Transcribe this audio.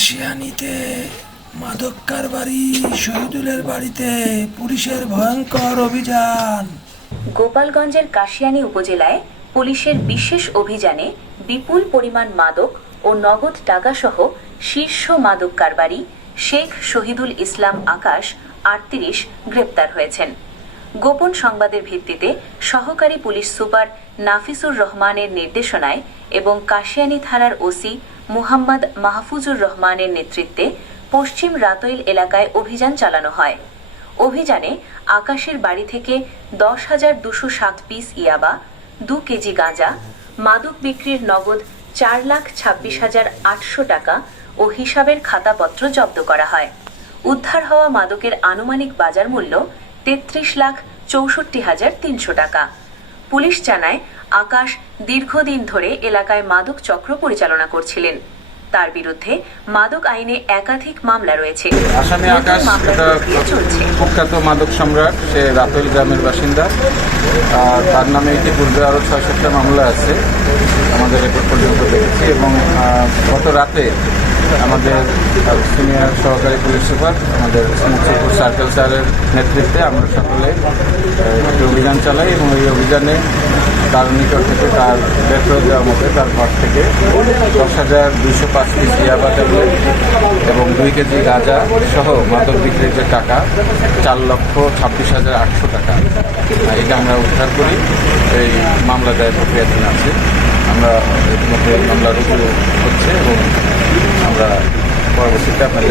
কাশিয়ানীতে মাদক কারবারি শহীদুলের বাড়িতে পুলিশের ভয়ঙ্কর অভিযান। গোপালগঞ্জের কাশিয়ানী উপজেলায় পুলিশের বিশেষ অভিযানে বিপুল পরিমাণ মাদক ও নগদ টাকাসহ শীর্ষ মাদক কারবারি শেখ শহীদুল ইসলাম আকাশ ৩৮ গ্রেপ্তার হয়েছেন। গোপন সংবাদের ভিত্তিতে সহকারী পুলিশ সুপার নাফিসুর রহমানের নির্দেশনায় এবং কাশিয়ানী থানার ওসি মুহাম্মদ মাহফুজুর রহমানের নেতৃত্বে পশ্চিম রাতইল এলাকায় অভিযান চালানো হয়। অভিযানে আকাশের বাড়ি থেকে ১০,২০৭ পিস ইয়াবা, ২ কেজি গাঁজা, মাদক বিক্রির নগদ ৪,২৬,৮০০ টাকা ও হিসাবের খাতাপত্র জব্দ করা হয়। উদ্ধার হওয়া মাদকের আনুমানিক বাজার মূল্য ৩৩,৬৪,৩০০ টাকা। পুলিশ জানায়, আকাশ দীর্ঘদিন ধরে এলাকায় মাদক চক্র পরিচালনা করছিলেন। তার বিরুদ্ধে মাদক আইনে একাধিক মামলা রয়েছে। আসামি আকাশ কুখ্যাত মাদক সম্রাট, সে রাতইল গ্রামের বাসিন্দা। তার নামে ইতিপূর্বে আরও ৬-৭টা মামলা আছে, আমাদের রেকর্ড পর্যন্ত দেখেছি। এবং গত রাতে আমাদের সিনিয়র সহকারী পুলিশ সুপার, আমাদের মুক্তিপুর সার্কেল স্যারের নেতৃত্বে আমরা সকলে একটি অভিযান চালাই এবং এই অভিযানে তার নিকট থেকে তার বের করে দেওয়া মতে তার ঘর থেকে ১০,২০৫ পিস ইয়াবা ট্যাবলেট এবং ২ কেজি গাঁজা সহ মাদক বিক্রির যে টাকা ৪,২৬,৮০০ টাকা, এটা আমরা উদ্ধার করি। এই মামলা দায়ের প্রক্রিয়াধীন আছে। আমরা ইতিমধ্যে মামলা রুজু হচ্ছে এবং আমরা পরবর্তীতে আপনাদের